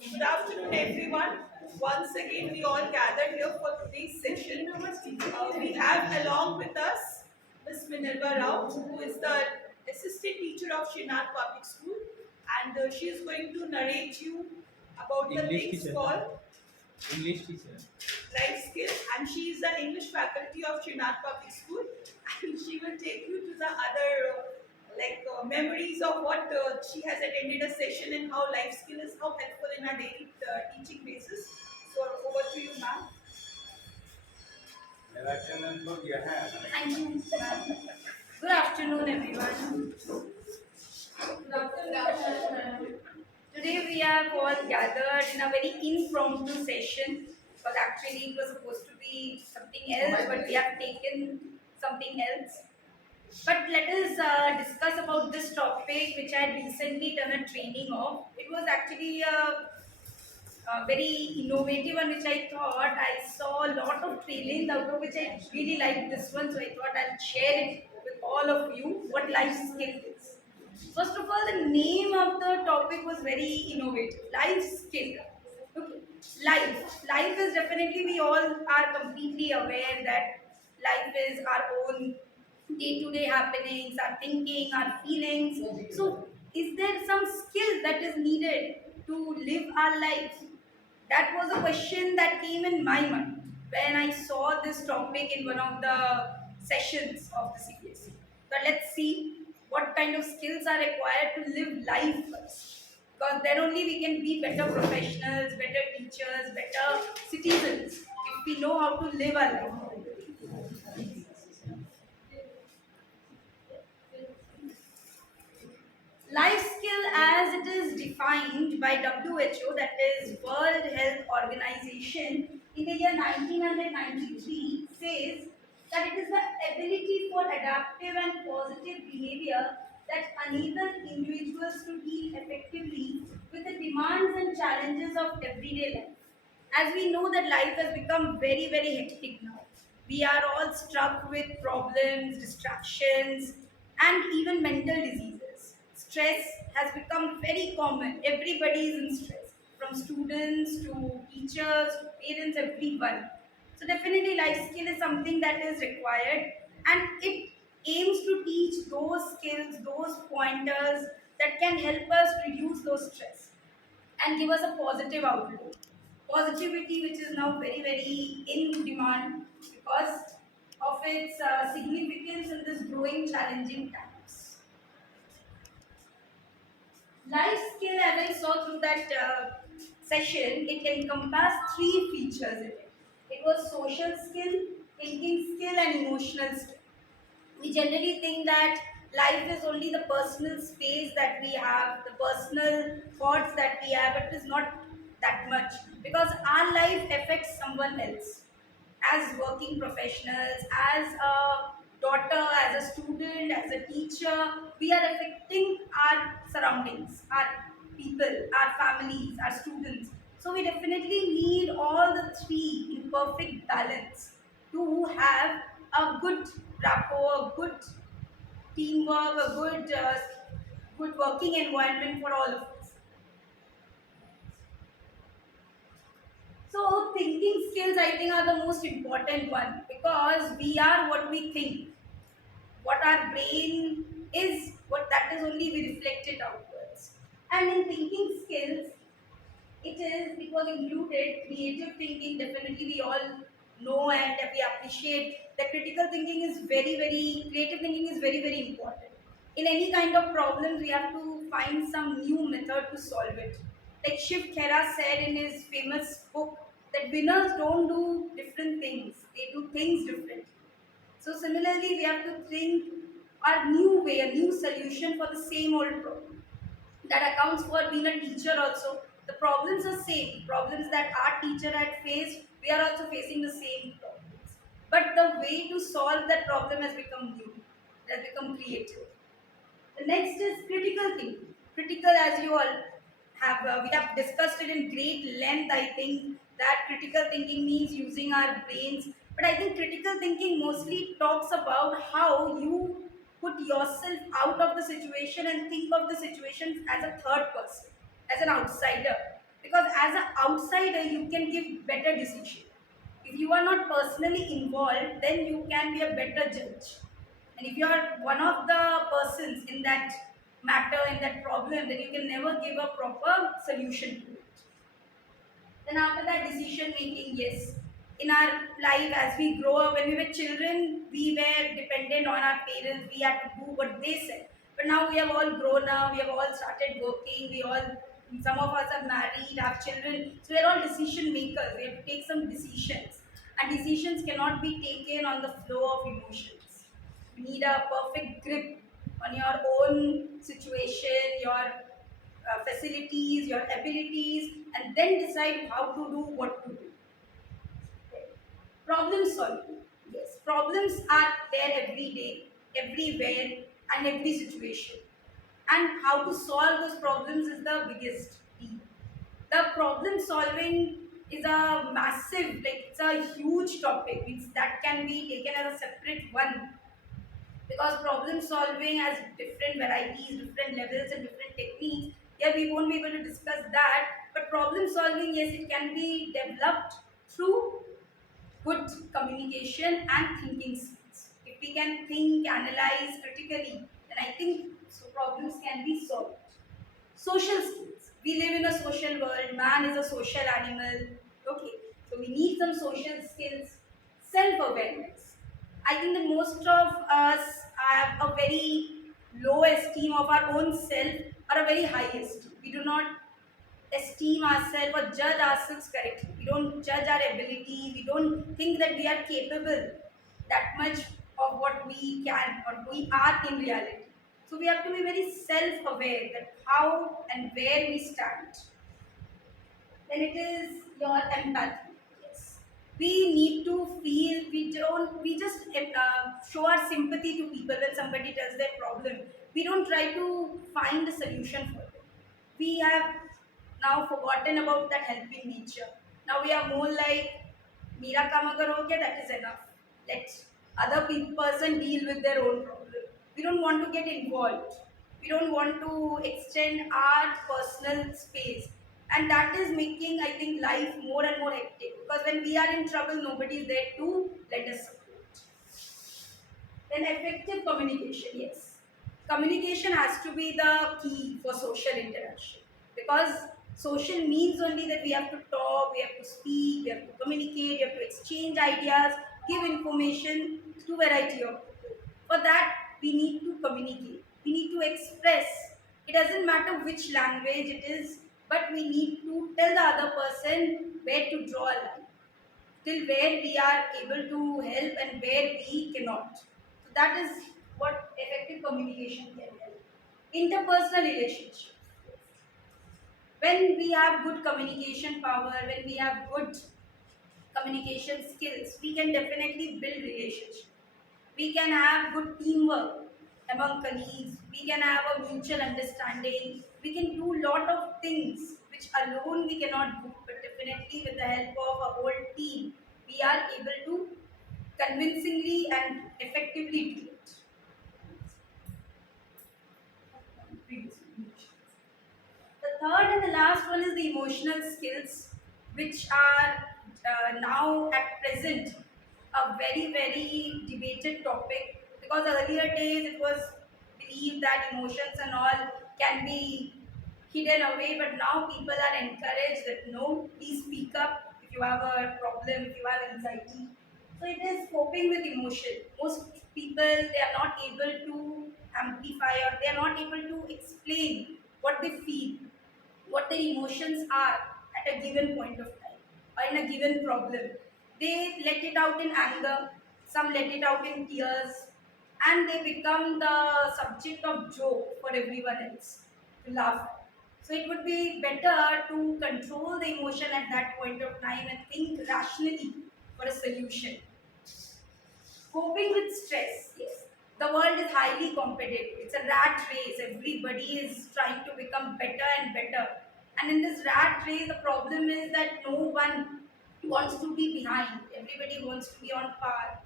Good afternoon, everyone. Once again, we all gathered here for today's session. We have along with us Ms. Minerva Rao, who is the assistant teacher of Srinath Public School, and she is going to narrate you about the English things teacher. called English teacher. life skill, and she is an English faculty of Srinath Public School, and she will take you to the other memories of what she has attended a session and how life skill is how helpful in our daily teaching basis. So over to you, ma'am. Thank you, ma'am. Good afternoon, everyone. Good afternoon, ma'am. Today we are all gathered in a very impromptu session because actually it was supposed to be something else, but we have taken something else. But let us discuss about this topic which I had recently done a training of. It was actually a very innovative one which I thought I saw a lot of trainings out of which I really liked this one, so I thought I'll share it with all of you what life skill is. First of all, the name of the topic was very innovative. Life skill. Okay. Life is definitely, we all are completely aware that life is our own day-to-day happenings, our thinking, our feelings. So is there some skill that is needed to live our life? That was a question that came in my mind when I saw this topic in one of the sessions of the CBSE. So let's see what kind of skills are required to live life first. Because then only we can be better professionals, better teachers, better citizens if we know how to live our life. Life skill as it is defined by WHO, that is World Health Organization, in the year 1993 says that it is the ability for adaptive and positive behavior that enable individuals to deal effectively with the demands and challenges of everyday life. As we know that life has become very, very hectic now. We are all struck with problems, distractions, and even mental diseases. Stress has become very common. Everybody is in stress, from students to teachers to parents, everyone. So definitely life skill is something that is required, and it aims to teach those skills, those pointers that can help us reduce those stress and give us a positive outlook. Positivity, which is now very, very in demand because of its significance in this growing, challenging times. Life skill, as I saw through that session, it encompassed three features in it. It was social skill, thinking skill, and emotional skill. We generally think that life is only the personal space that we have, the personal thoughts that we have, but it is not that much because our life affects someone else. As working professionals, as a daughter, as a student, as a teacher, we are affecting our surroundings, our people, our families, our students. So we definitely need all the three in perfect balance to have a good rapport, a good teamwork, a good working environment for all of us. So thinking skills, I think, are the most important one because we are what we think. What our brain is, what that is only we reflect it outwards. And in thinking skills, it was included creative thinking. Definitely we all know and we appreciate that critical thinking is very, very creative thinking is very, very important. In any kind of problems, we have to find some new method to solve it. Like Shiv Khera said in his famous book that winners don't do different things, they do things differently. So similarly, we have to think a new way, a new solution for the same old problem. That accounts for being a teacher also. The problems are same. Problems that our teacher had faced, we are also facing the same problems. But the way to solve that problem has become new, has become creative. The next is critical thinking. Critical, as you all have, we have discussed it in great length. I think that critical thinking means using our brains. But I think critical thinking mostly talks about how you put yourself out of the situation and think of the situation as a third person, as an outsider. because as an outsider you can give better decision. If you are not personally involved, then you can be a better judge. And if you are one of the persons in that matter, in that problem, then you can never give a proper solution to it. Then after that, decision making, yes. In our life, as we grow up, when we were children, we were dependent on our parents. We had to do what they said. But now we have all grown up. We have all started working. Some of us are married, have children. So we are all decision makers. We have to take some decisions, and decisions cannot be taken on the flow of emotions. You need a perfect grip on your own situation, your facilities, your abilities, and then decide how to do what to do. Problem solving. Yes, problems are there every day, everywhere, and every situation. And how to solve those problems is the biggest key. The problem solving is a massive, like it's a huge topic. That can be taken as a separate one, because problem solving has different varieties, different levels, and different techniques. Yeah, we won't be able to discuss that. But problem solving, yes, it can be developed through good communication and thinking skills. If we can think, analyze critically, then I think so problems can be solved. Social skills. We live in a social world. Man is a social animal. Okay, so we need some social skills. Self-awareness. I think that most of us have a very low esteem of our own self or a very high esteem. We do not esteem ourselves or judge ourselves correctly. We don't judge our ability. We don't think that we are capable that much of what we can or we are in reality. So we have to be very self-aware that how and where we stand. Then it is your empathy. Yes. We need to feel, we just show our sympathy to people when somebody tells their problem. We don't try to find a solution for them. We have now forgotten about that helping nature. Now we are more like, Mera kam agar ho gaya, that is enough. Let other person deal with their own problem. We don't want to get involved. We don't want to extend our personal space. And that is making, I think, life more and more hectic. Because when we are in trouble, nobody is there to let us support. Then effective communication, yes. Communication has to be the key for social interaction, because social means only that we have to talk, we have to speak, we have to communicate, we have to exchange ideas, give information to variety of people. For that, we need to communicate. We need to express. It doesn't matter which language it is, but we need to tell the other person where to draw a line, till where we are able to help and where we cannot. So that is what effective communication can help. Interpersonal relationships. When we have good communication power, when we have good communication skills, we can definitely build relationships. We can have good teamwork among colleagues. We can have a mutual understanding. We can do a lot of things which alone we cannot do, but definitely with the help of a whole team, we are able to convincingly and effectively do it. The third and the last one is the emotional skills, which are now at present a very, very debated topic, because earlier days it was believed that emotions and all can be hidden away, but now people are encouraged that no, please speak up if you have a problem, if you have anxiety. So it is coping with emotion. Most people, they are not able to amplify, or they are not able to explain what they feel, what their emotions are at a given point of time or in a given problem. They let it out in anger, some let it out in tears, and they become the subject of joke for everyone else to laugh at. So it would be better to control the emotion at that point of time and think rationally for a solution. Coping with stress, yes. The world is highly competitive. It's a rat race. Everybody is trying to become better and better. And in this rat race, the problem is that no one wants to be behind. Everybody wants to be on par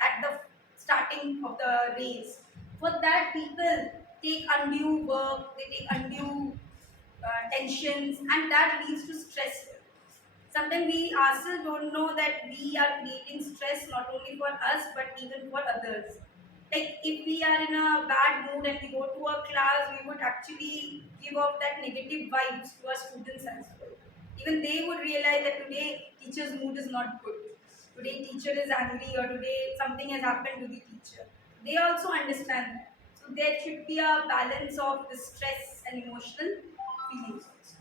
at the starting of the race. For that, people take undue work, they take undue tensions, and that leads to stress. Sometimes we ourselves don't know that we are creating stress not only for us but even for others. Like if we are in a bad mood and we go to a class, we would actually give off that negative vibes to our students as well. Even they would realize that today teacher's mood is not good. Today teacher is angry or today something has happened to the teacher. They also understand that. So there should be a balance of the stress and emotional feelings also.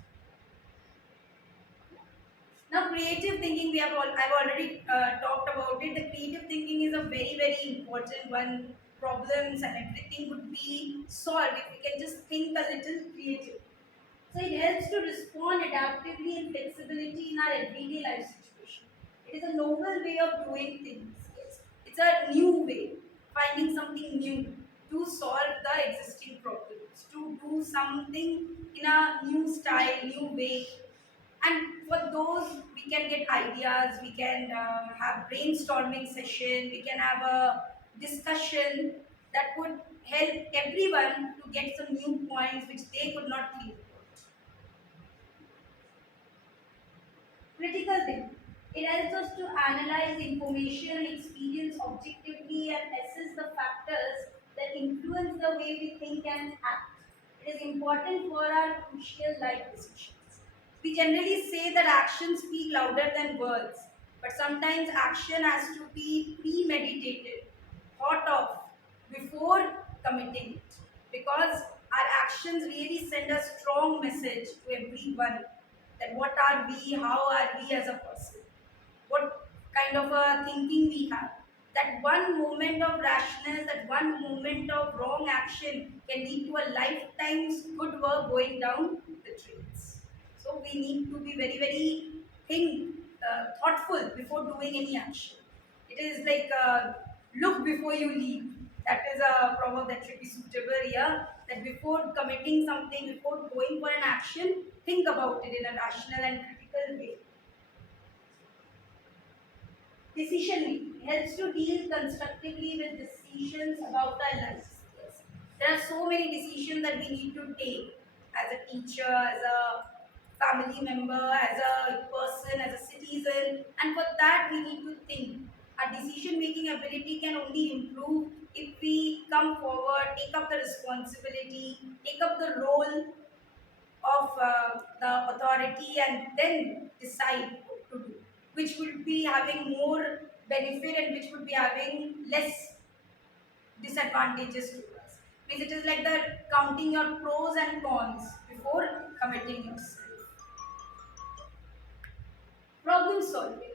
Now, creative thinking, I've already talked about it. The creative thinking is a very important one. Problems and everything would be solved if we can just think a little creative. So it helps to respond adaptively and flexibility in our everyday life situation. It is a novel way of doing things. Yes. It's a new way, finding something new to solve the existing problems, to do something in a new style, new way. And for those, we can get ideas, we can have brainstorming session, we can have a discussion that would help everyone to get some new points which they could not think. Critical thinking. It helps us to analyze information and experience objectively and assess the factors that influence the way we think and act. It is important for our crucial life decisions. We generally say that actions speak louder than words, but sometimes action has to be premeditated, thought of before committing it, because our actions really send a strong message to everyone that what are we, how are we as a person, what kind of a thinking we have. That one moment of rashness, that one moment of wrong action can lead to a lifetime's good work going down the trails. So we need to be very thoughtful before doing any action. It is like look before you leave. That is a proverb that should be suitable here. That before committing something, before going for an action, think about it in a rational and critical way. Decision making helps to deal constructively with decisions about our lives. Yes. There are so many decisions that we need to take as a teacher, as a family member, as a person, as a citizen, and for that we need to think. Our decision making ability can only improve if we come forward, take up the responsibility, take up the role of the authority, and then decide what to do, which would be having more benefit and which would be having less disadvantages to us. Means it is like the counting your pros and cons before committing yourself. Problem solving.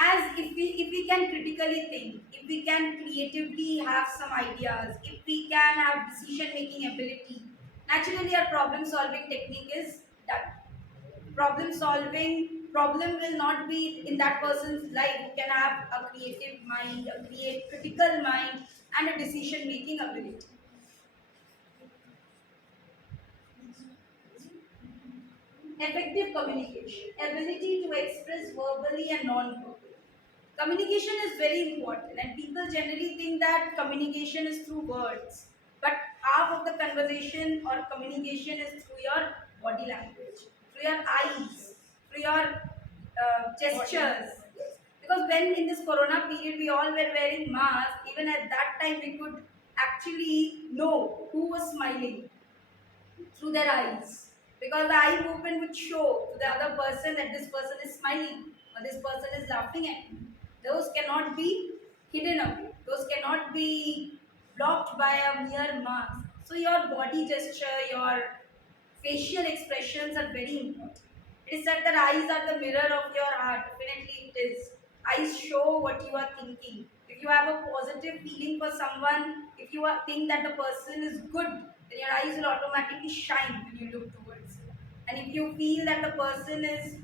As if we can critically think, if we can creatively have some ideas, if we can have decision making ability, naturally our problem solving technique is done. Problem solving, problem will not be in that person's life who can have a creative mind, a create critical mind, and a decision making ability. Effective communication, ability to express verbally and non-verbally. Communication is very important, and people generally think that communication is through words, but half of the conversation or communication is through your body language, through your eyes, through your gestures. Because when in this corona period we all were wearing masks, even at that time we could actually know who was smiling through their eyes, because the eye movement would show to the other person that this person is smiling or this person is laughing at me. Those cannot be hidden away, those cannot be blocked by a mere mask. So your body gesture, your facial expressions are very important. It is said that eyes are the mirror of your heart. Definitely it is. Eyes show what you are thinking. If you have a positive feeling for someone, if you think that the person is good, then your eyes will automatically shine when you look towards it. And if you feel that the person is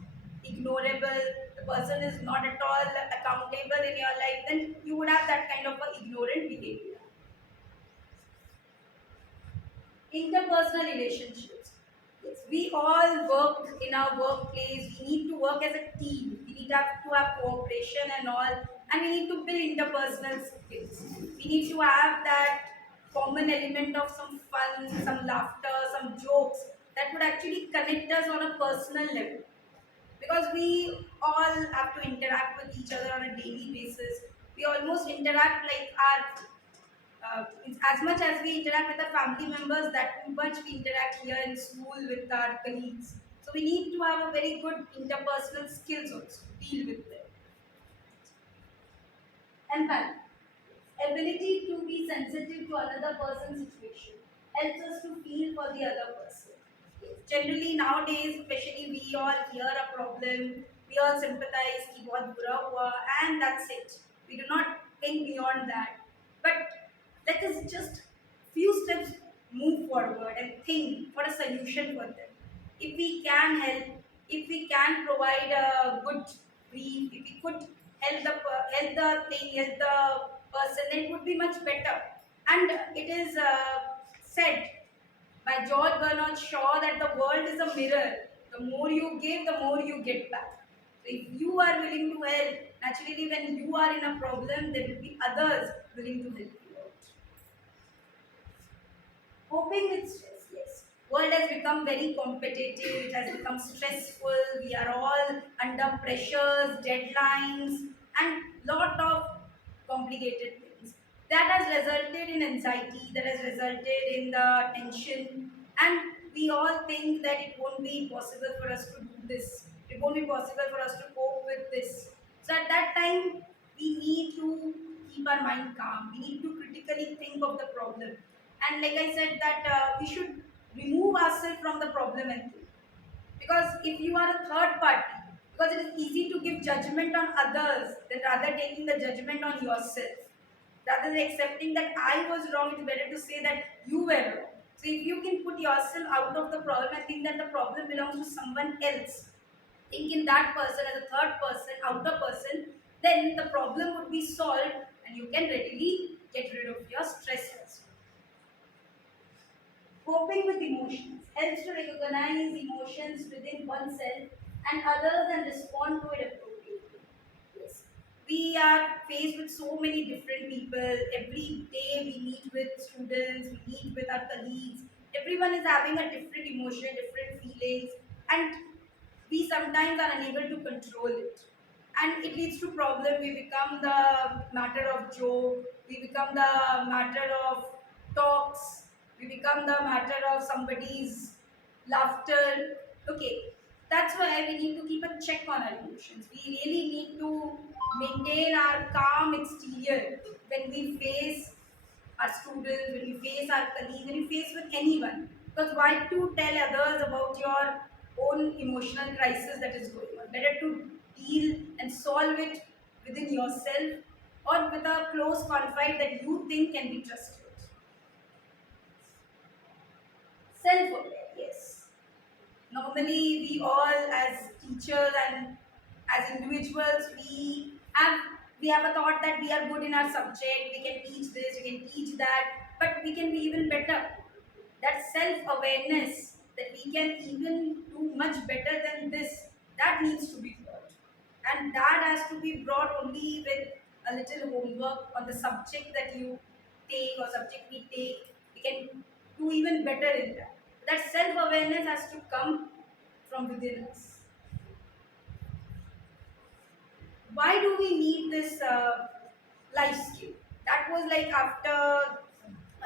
ignorable, the person is not at all accountable in your life, then you would have that kind of a ignorant behavior. Interpersonal relationships. Yes, we all work in our workplace. We need to work as a team. We need to have cooperation and all, and we need to build interpersonal skills. We need to have that common element of some fun, some laughter, some jokes that would actually connect us on a personal level, because we all have to interact with each other on a daily basis. We almost interact like as much as we interact with our family members, that much we interact here in school with our colleagues. So we need to have a very good interpersonal skills also to deal with them. Empathy, ability to be sensitive to another person's situation, helps us to feel for the other person. Generally nowadays, especially, we all hear a problem, we all sympathize कि बहुत बुरा हुआ, and that's it. We do not think beyond that. But let us just few steps move forward and think for a solution for them. If we can help, if we can provide a good brief, if we could help the thing, help the person, then it would be much better. And it is said by George Bernard Shaw that the world is a mirror. The more you give, the more you get back. So if you are willing to help, naturally when you are in a problem, there will be others willing to help you out. Coping with stress, yes. World has become very competitive, it has become stressful, we are all under pressures, deadlines, and lot of complicated things. That has resulted in anxiety, that has resulted in the tension, and we all think that it won't be possible for us to do this. It won't be possible for us to cope with this. So at that time, we need to keep our mind calm. We need to critically think of the problem. And like I said, that we should remove ourselves from the problem and think. Because if you are a third party, because it is easy to give judgment on others than rather taking the judgment on yourself. Rather than accepting that I was wrong, it's better to say that you were wrong. So if you can put yourself out of the problem and think that the problem belongs to someone else, think in that person as a third person, outer person, then the problem would be solved and you can readily get rid of your stress also. Coping with emotions helps to recognize emotions within oneself and others and respond to it appropriately. Yes. We are faced with so many different people. Every day we meet with students, we meet with our colleagues. Everyone is having a different emotion, different feelings, and we sometimes are unable to control it. And it leads to problem. We become the matter of joke, we become the matter of talks, we become the matter of somebody's laughter. Okay, that's why we need to keep a check on our emotions. We really need to maintain our calm exterior when we face our students, when we face our colleagues, when we face with anyone. Because why to tell others about your own emotional crisis that is going on? Better to deal and solve it within yourself or with a close confide that you think can be trusted. Self-aware, yes. Normally, we all as teachers and as individuals, we have a thought that we are good in our subject, we can teach this, we can teach that, but we can be even better. That self-awareness that we can even do much better than this, that needs to be taught. And that has to be brought only with a little homework on the subject that you take or subject we take. We can do even better in that. That self-awareness has to come from within us. Why do we need this life skill? That was like after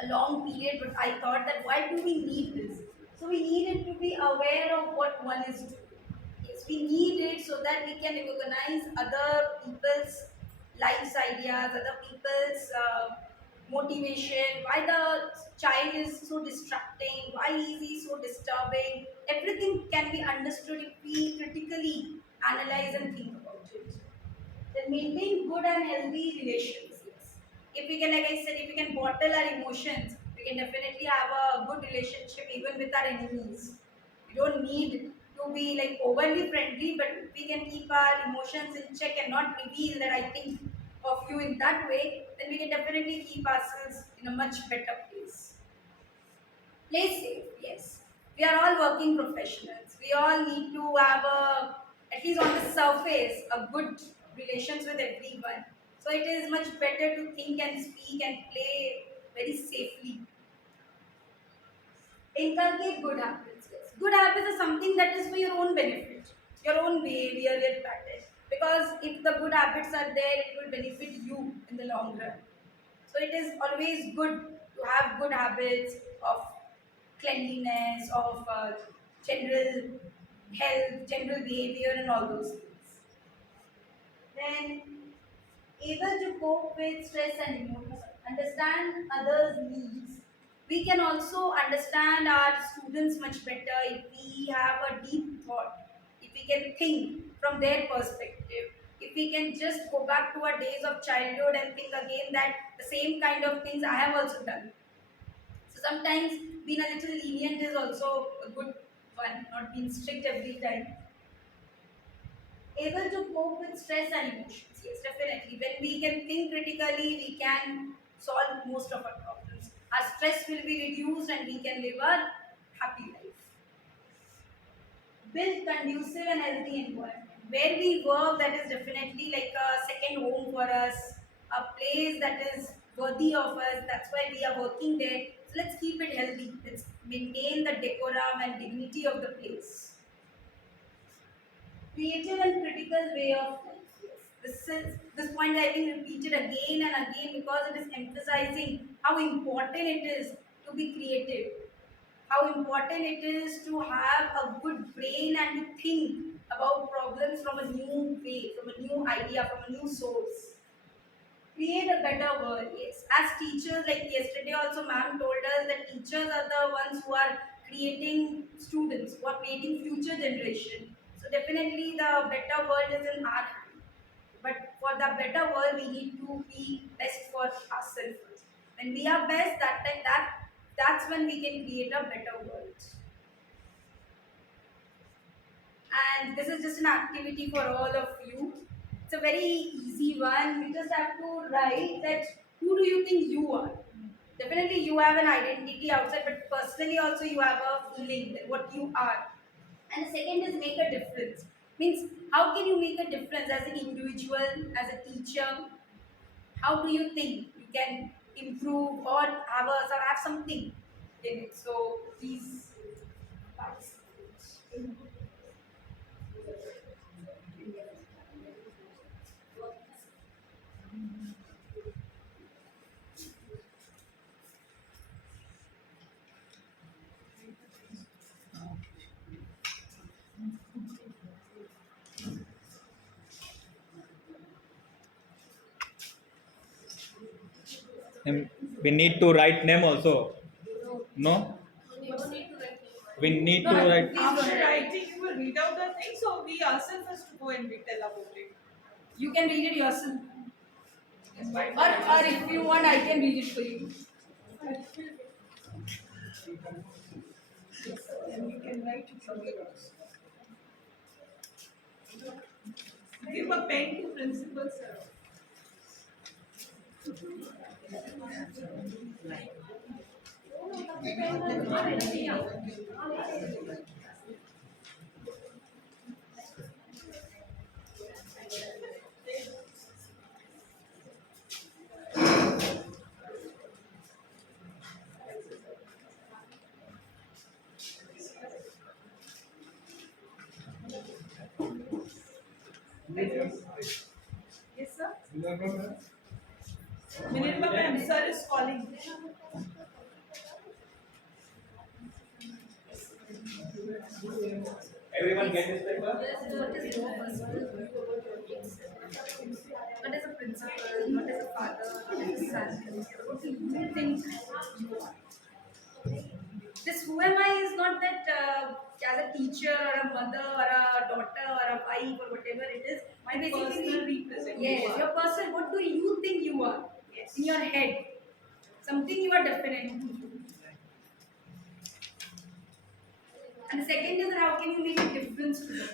a long period, but I thought that why do we need this? So we needed to be aware of what one is doing. Yes, we need it so that we can recognize other people's life's ideas, other people's motivation, why the child is so distracting, why is he so disturbing. Everything can be understood if we critically analyze and think about it. Then maintain good and healthy relations. Yes. If we can, like I said, if we can bottle our emotions, we can definitely have a good relationship even with our enemies. We don't need to be like overly friendly, but we can keep our emotions in check and not reveal that I think of you in that way, then we can definitely keep ourselves in a much better place. Play safe, yes. We are all working professionals. We all need to have a, at least on the surface, a good relations with everyone. So it is much better to think and speak and play very safely. Inculcate good habits. Yes. Good habits is something that is for your own benefit, your own behavior, your practice. Because if the good habits are there, it will benefit you in the long run. So it is always good to have good habits of cleanliness, of general health, general behavior, and all those things. Then, able to cope with stress and emotions, understand others' needs. We can also understand our students much better if we have a deep thought, if we can think from their perspective, if we can just go back to our days of childhood and think again that the same kind of things I have also done. So sometimes being a little lenient is also a good one, not being strict every time. Able to cope with stress and emotions. Yes, definitely. When we can think critically, we can solve most of our problems. Our stress will be reduced and we can live a happy life. Build conducive and healthy environment. Where we work, that is definitely like a second home for us, a place that is worthy of us. That's why we are working there. So let's keep it healthy. Let's maintain the decorum and dignity of the place. Creative and critical way of life. Yes. This point I think repeated again and again because it is emphasizing how important it is to be creative, how important it is to have a good brain and to think about problems from a new way, from a new idea, from a new source. Create a better world. Yes. As teachers, like yesterday also ma'am told us that teachers are the ones who are creating students, who are creating future generation. So definitely the better world is in our hand. But for the better world, we need to be best for ourselves first. When we are best, that's when we can create a better world. And this is just an activity for all of you. It's a very easy one. You just have to write that who do you think you are? Definitely you have an identity outside, but personally also you have a feeling that what you are. And the second is make a difference. Means how can you make a difference as an individual, as a teacher? How do you think you can improve or have something in it? So please participate. And we need to write name also. No? We need No, to no, write. please After don't. writing, you will read out the thing, so we ourselves has to go and we tell about it. You can read it yourself. It's fine. Or if you want, I can read it for you. Then you can write it from here also. Give a pen to principal sir. Yes, sir. Minute ma'am, sir is calling. Everyone get this paper? What is your personal view about your kids? What is a principal? What is a father? What is a son? What do you think you are? This who am I is not that as a teacher or a mother or a daughter or a wife or whatever it is. My Basically, personal representation. yes, your person. What do you think you are? Yes. In your head, something you are definitely. And the second is how can you make a difference to the world?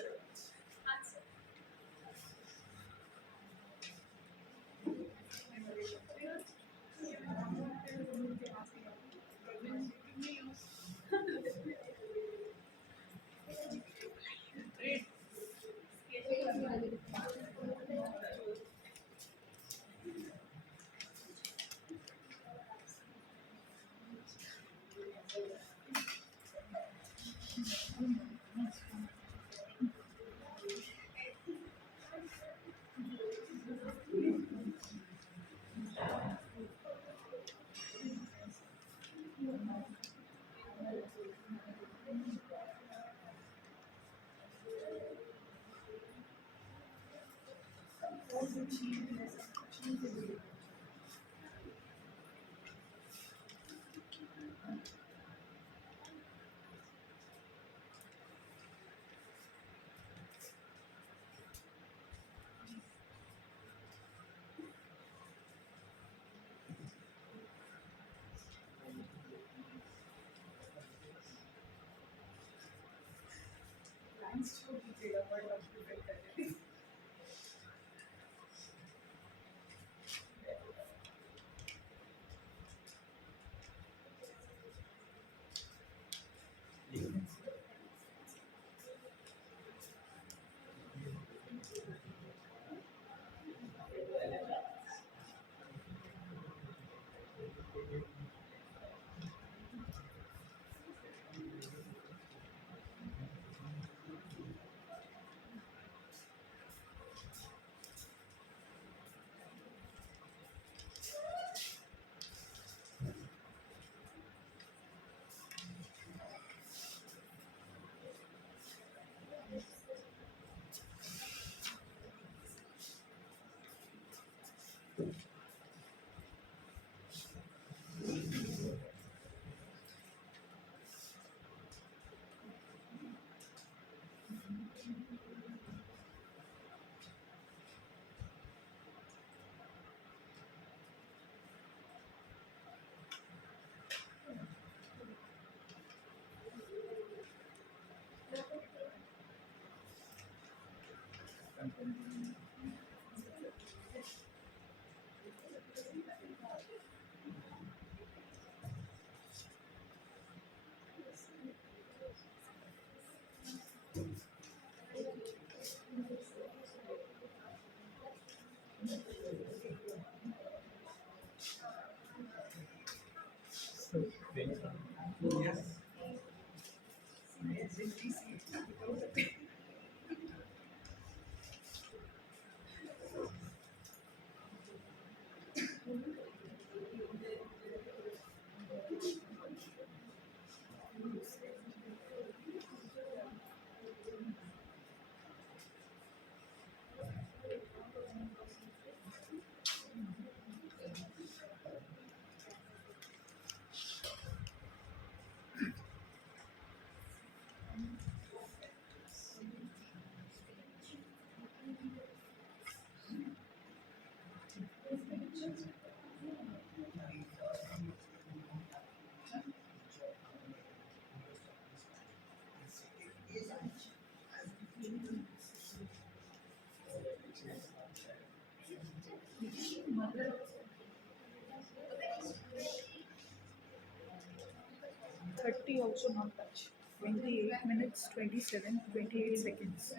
Thirty also not touch. 28 minutes, 27, 28 seconds.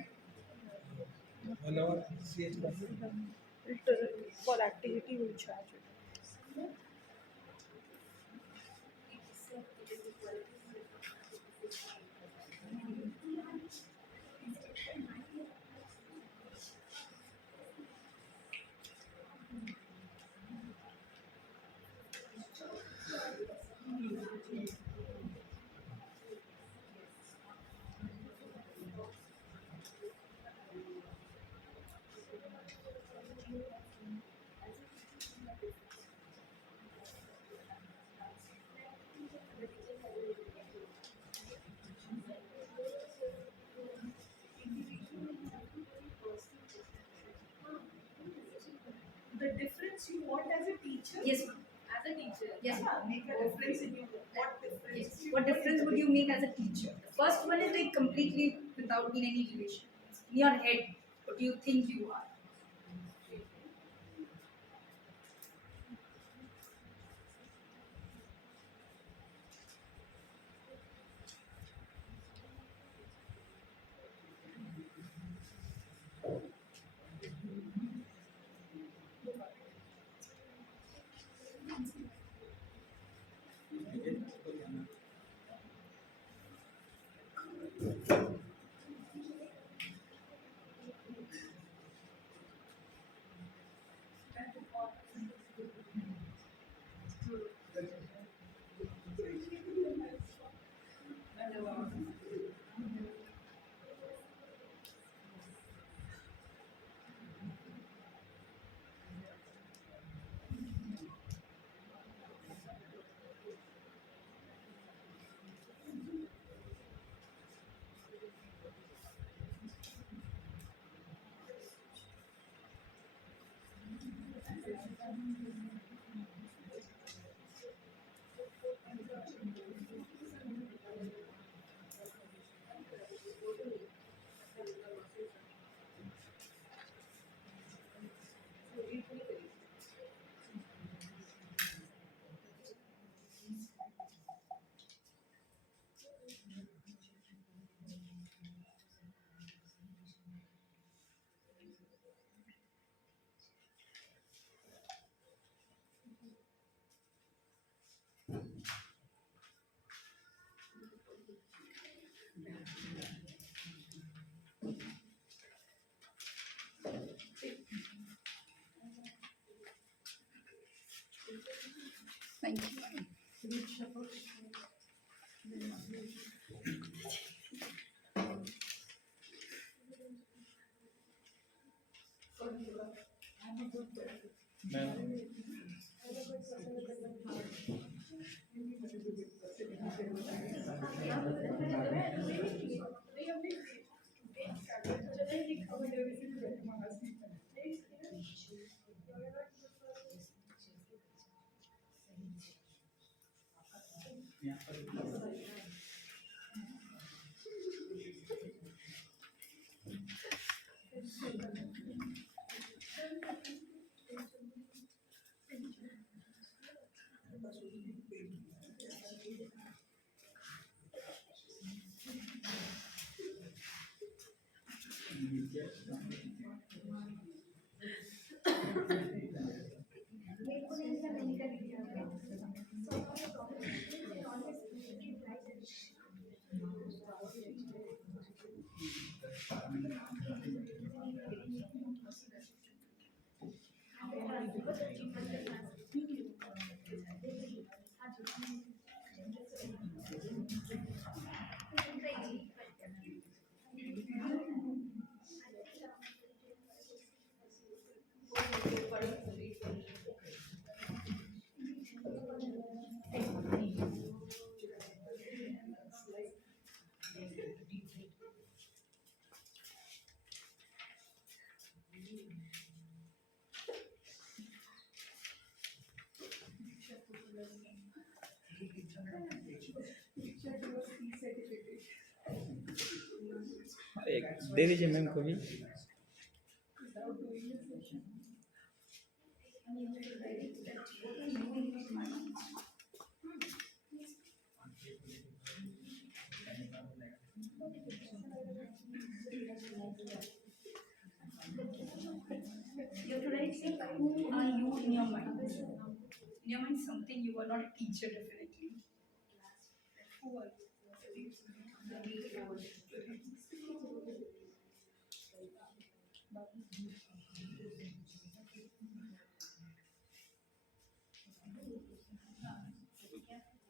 1 hour CH For activity will charge it. The difference you want as a teacher? Yes, ma'am. As a teacher. Yes, Yeah, make a difference in your what difference? Yes. What difference would you make as a teacher? The first one is like completely without in any relation. In your head, what do you think you are? दे दीजिए ma'am को भी। You have to write, say, who are you in your mind? In your mind, something you are not a teacher, definitely. Who are you?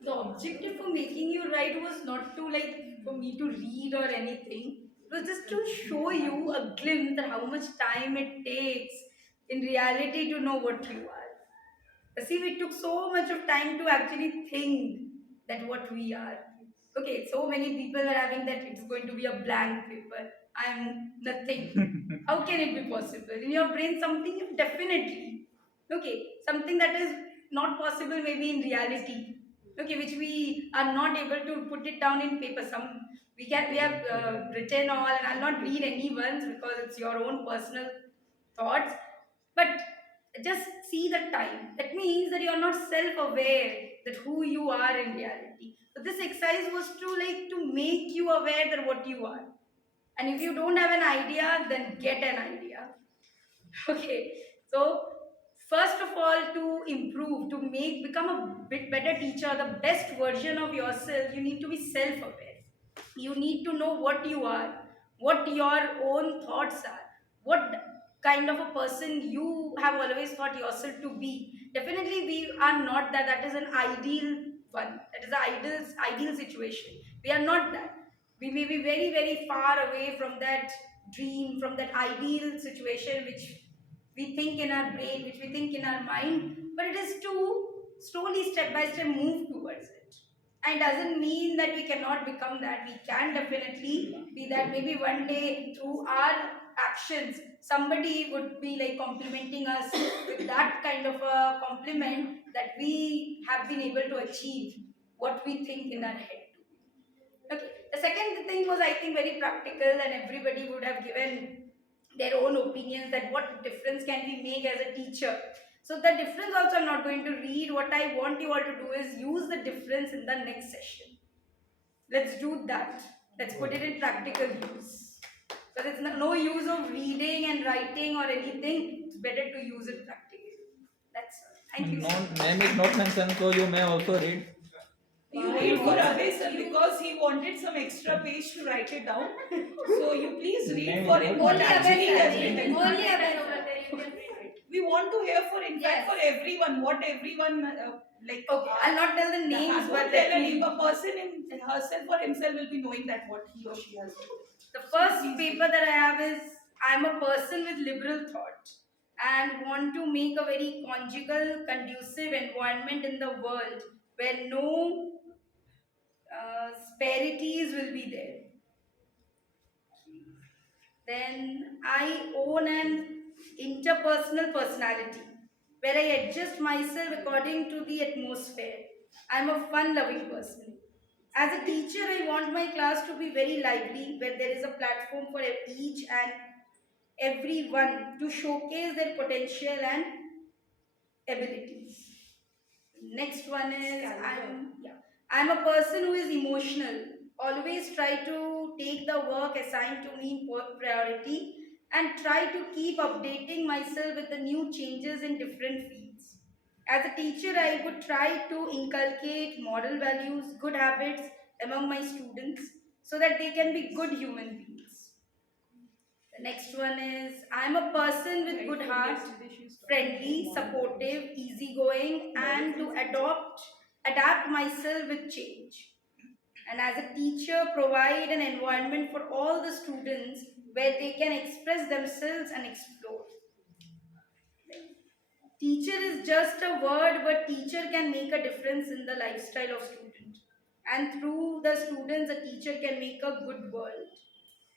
The objective for making you write was not to like for me to read or anything. It was just to show you a glimpse at how much time it takes in reality to know what you are. See, we took so much of time to actually think that what we are. Okay, so many people are having that it's going to be a blank paper. I am nothing. How can it be possible? In your brain, something definitely. Okay, something that is not possible maybe in reality. Okay, which we are not able to put it down in paper. Some we have written all, and I'll not read anyone's because it's your own personal thoughts. But just see the time. That means that you are not self-aware that who you are in reality. So this exercise was to make you aware that what you are. And if you don't have an idea, then get an idea. Okay, so first of all, to improve, to become a bit better teacher, the best version of yourself, you need to be self-aware. You need to know what you are, what your own thoughts are, what kind of a person you have always thought yourself to be. Definitely, we are not that. That is an ideal one. That is an ideal situation. We are not that. We may be very, very far away from that dream, from that ideal situation which we think in our brain, which we think in our mind, but it is to slowly, step by step, move towards it. And doesn't mean that we cannot become that. We can definitely be that. Maybe one day through our actions, somebody would be like complimenting us with that kind of a compliment that we have been able to achieve what we think in our head. Okay. The second thing was, I think, very practical, and everybody would have given their own opinions that what difference can we make as a teacher. So the difference also I'm not going to read. What I want you all to do is use the difference in the next session. Let's do that. Let's put it in practical use. Because it's no use of reading and writing or anything. It's better to use it practically. That's all. Thank you. Name is not mentioned, so you may also read. You read for Abhay sir because he wanted some extra page to write it down. So you please read for him what Only actually he has Abhay written. over there. You can read it. We want to hear for Yes. for everyone what everyone like. Okay, I'll not tell the names, but tell a name. A person in herself or himself will be knowing that what he or she has written. The first paper that I have is I'm a person with liberal thought. and want to make a very conjugal, conducive environment in the world where no sparities will be there. Then I own an interpersonal personality where I adjust myself according to the atmosphere. I'm a fun loving person. As a teacher, I want my class to be very lively, where there is a platform for each and everyone to showcase their potential and abilities. Next one is I'm a person who is emotional. Always try to take the work assigned to me in priority and try to keep updating myself with the new changes in different fields. As a teacher, I would try to inculcate moral values, good habits among my students so that they can be good human beings. The next one is I'm a person with good heart, friendly, supportive, easygoing, and to adapt myself with change. And as a teacher, provide an environment for all the students where they can express themselves and explore. Teacher is just a word, but teacher can make a difference in the lifestyle of student. And through the students, a teacher can make a good world.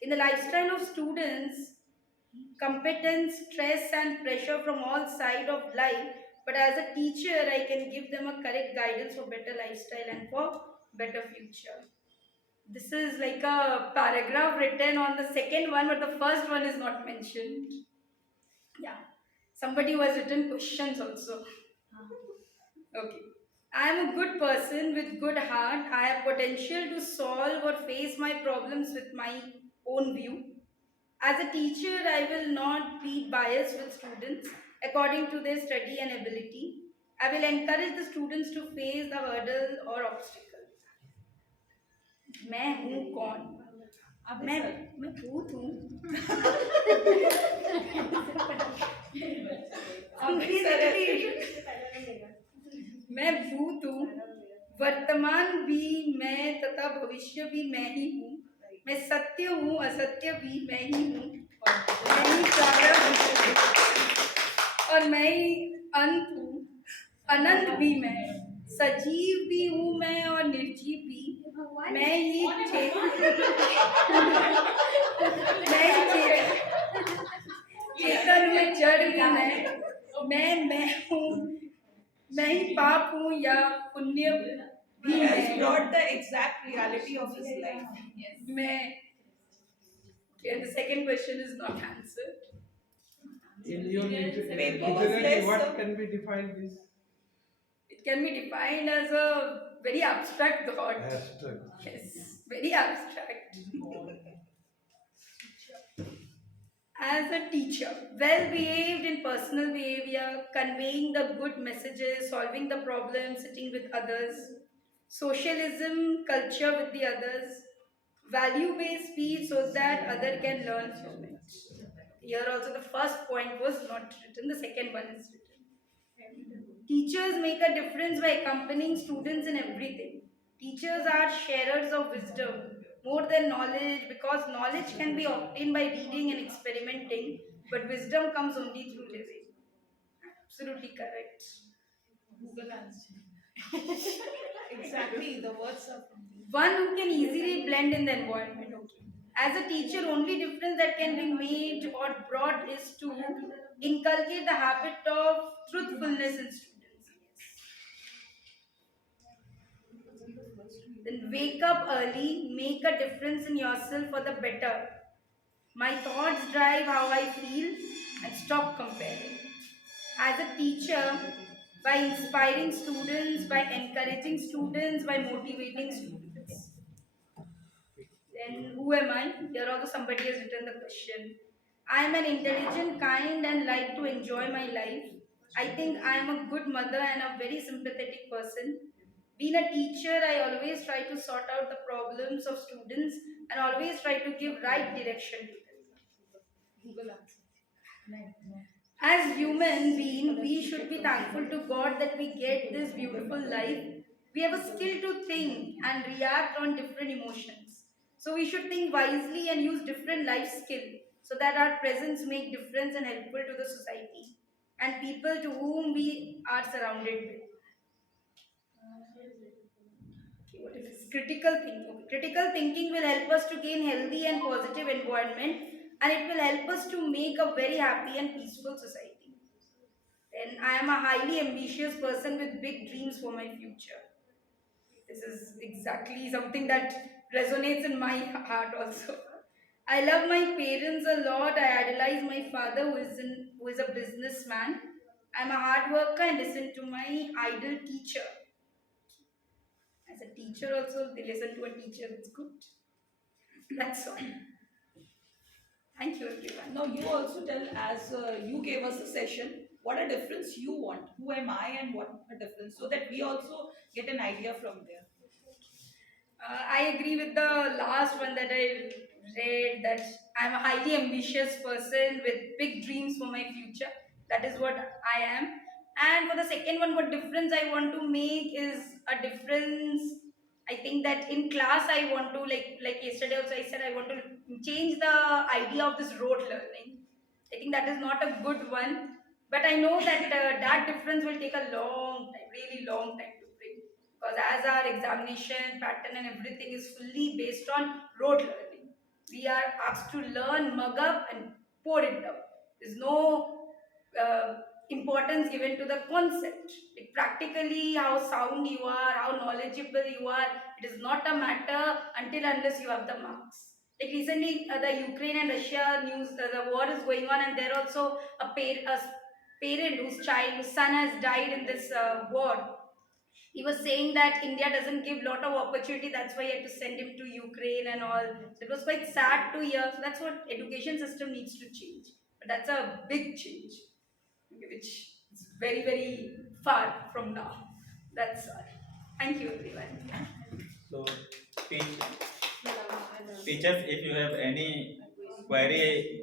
In the lifestyle of students, competence, stress, and pressure from all sides of life. But as a teacher, I can give them a correct guidance for better lifestyle and for better future. This is like a paragraph written on the second one, but the first one is not mentioned. Yeah. Somebody who has written questions also. Okay. I am a good person with good heart. I have potential to solve or face my problems with my own view. As a teacher, I will not be biased with students according to their study and ability. I will encourage the students to face the hurdle or obstacle. मैं हूँ कौन मैं भूत हूँ मैं भूत हूँ वर्तमान भी मैं तथा भविष्य भी मैं ही हूँ मैं सत्य हूँ असत्य भी मैं ही हूँ मैं ही प्रारंभ और मैं ही अंत हूँ अनंत भी मैं सजीव भी हूँ मैं और निर्जीव भी मैं ही चेतन में जड़ भी मैं हूँ मैं ही पाप हूँ या पुण्य भी He has मैं brought the exact reality of his life. मैं okay, the second question is not answered. In your Paper was literally, less, what can be defined this? It can be defined as a very abstract thought. Abstract. Yes, very abstract. As a teacher, well behaved in personal behavior, conveying the good messages, solving the problems, sitting with others, socialism, culture with the others, value based speech so that other can learn from it. Here also the first point was not written, the second one is written. Teachers make a difference by accompanying students in everything. Teachers are sharers of wisdom more than knowledge because knowledge can be obtained by reading and experimenting, but wisdom comes only through living. Absolutely correct. Google answer. Exactly, the words are from me. One who can easily blend in the environment. Okay. As a teacher, only difference that can be made or brought is to inculcate the habit of truthfulness in students. Then wake up early, make a difference in yourself for the better. My thoughts drive how I feel and stop comparing. As a teacher, by inspiring students, by encouraging students, by motivating students. Then who am I? Here also somebody has written the question. I am an intelligent, kind, and like to enjoy my life. I think I am a good mother and a very sympathetic person. Being a teacher, I always try to sort out the problems of students and always try to give right direction to them. Google answer. As human beings, we should be thankful to God that we get this beautiful life. We have a skill to think and react on different emotions. So we should think wisely and use different life skills so that our presence make difference and helpful to the society and people to whom we are surrounded with. Okay, what is this? Critical thinking. Critical thinking will help us to gain healthy and positive environment, and it will help us to make a very happy and peaceful society. And I am a highly ambitious person with big dreams for my future. This is exactly something that resonates in my heart also. I love my parents a lot. I idolize my father, who is a businessman. I'm a hard worker and listen to my idol teacher. As a teacher, also, they listen to a teacher. It's good. That's all. Thank you, everyone. Now you also tell, as you gave us a session, what a difference you want. Who am I and what a difference, so that we also get an idea from there. I agree with the last one that I read, that I'm a highly ambitious person with big dreams for my future. That is what I am. And for the second one, what difference I want to make is a difference. I think that in class I want to, like yesterday also I said, I want to change the idea of this rote learning. I think that is not a good one. But I know that that difference will take a long time, really long time to bring, because as our examination pattern and everything is fully based on rote learning, we are asked to learn, mug up, and pour it down. There's no uh, importance given to the concept. Like practically, how sound you are, how knowledgeable you are, it is not a matter until unless you have the marks. Like recently, the Ukraine and Russia news, the war is going on, and there also a parent whose child, whose son has died in this war. He was saying that India doesn't give lot of opportunity. That's why he had to send him to Ukraine and all. So it was quite sad to hear. So that's what education system needs to change. But that's a big change, okay, which is very very far from now. That's all. Thank you, everyone. So, teach, teachers, if you have any query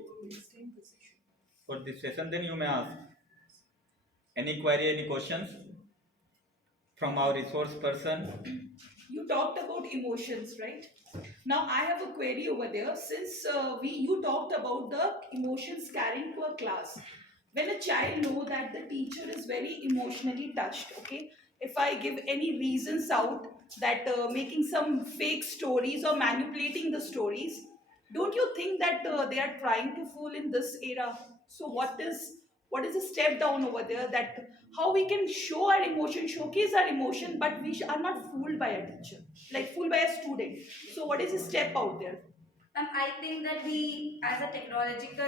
for this session, then you may ask. Any query, any questions from our resource person? You talked about emotions, right? Now I have a query over there. Since we you talked about the emotions carrying to a class. When a child know that the teacher is very emotionally touched, okay, if I give any reasons out that making some fake stories or manipulating the stories, don't you think that they are trying to fool in this era? So what is the step down over there, that how we can show our emotion, showcase our emotion, but we are not fooled by a teacher, like fooled by a student? So what is the step out there? And I think that we, as a technological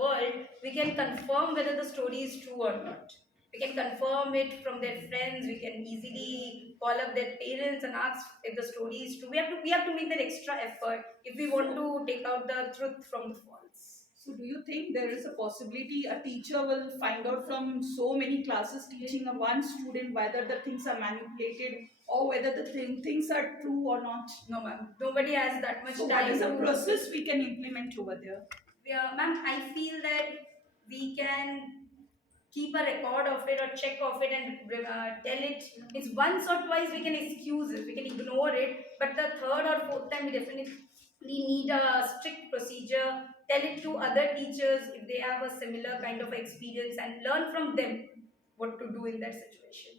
world, we can confirm whether the story is true or not. We can confirm it from their friends. We can easily call up their parents and ask if the story is true. We have to make that extra effort if we want to take out the truth from the false. So, do you think there is a possibility a teacher will find out from so many classes teaching a one student whether the things are manipulated or whether the things are true or not? No, ma'am. Nobody has that much So, time. what is a to- process we can implement over there? Yeah, ma'am, I feel that we can keep a record of it or check of it and tell it. It's once or twice we can excuse it, we can ignore it, but the third or fourth time we definitely need a strict procedure. Tell it to other teachers if they have a similar kind of experience and learn from them what to do in that situation.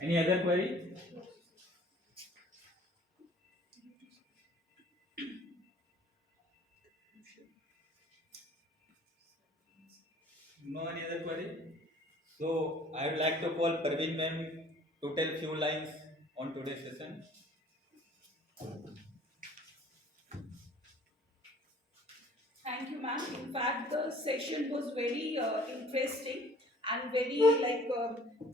Any other query? No any other query? So I would like to call Parveen ma'am to tell few lines on today's session. Thank you, ma'am. In fact, the session was very interesting and very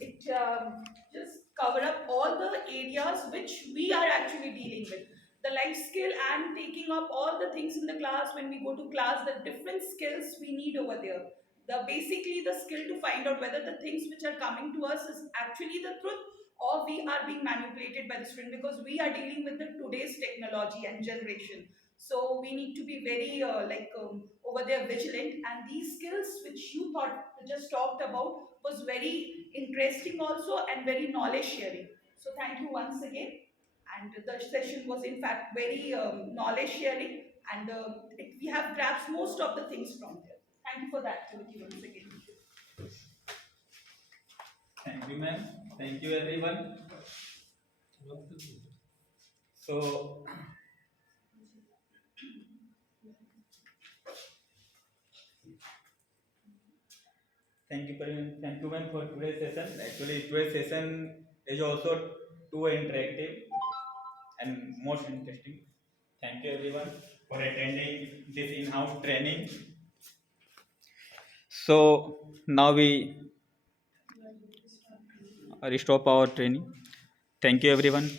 it just covered up all the areas which we are actually dealing with. The life skill and taking up all the things in the class when we go to class, the different skills we need over there. The basically the skill to find out whether the things which are coming to us is actually the truth or we are being manipulated by the student, because we are dealing with the today's technology and generation. So we need to be very over there vigilant, and these skills which you thought just talked about was very interesting also and very knowledge sharing. So thank you once again. and the session was in fact very knowledge sharing, and we have grasped most of the things from there. Thank you for the activity once again. Thank you, ma'am. Thank you, everyone. So, thank you, ma'am, for today's session. Actually, today's session is also too interactive and most interesting. Thank you, everyone, for attending this in-house training. So now we stop our training. Thank you, everyone.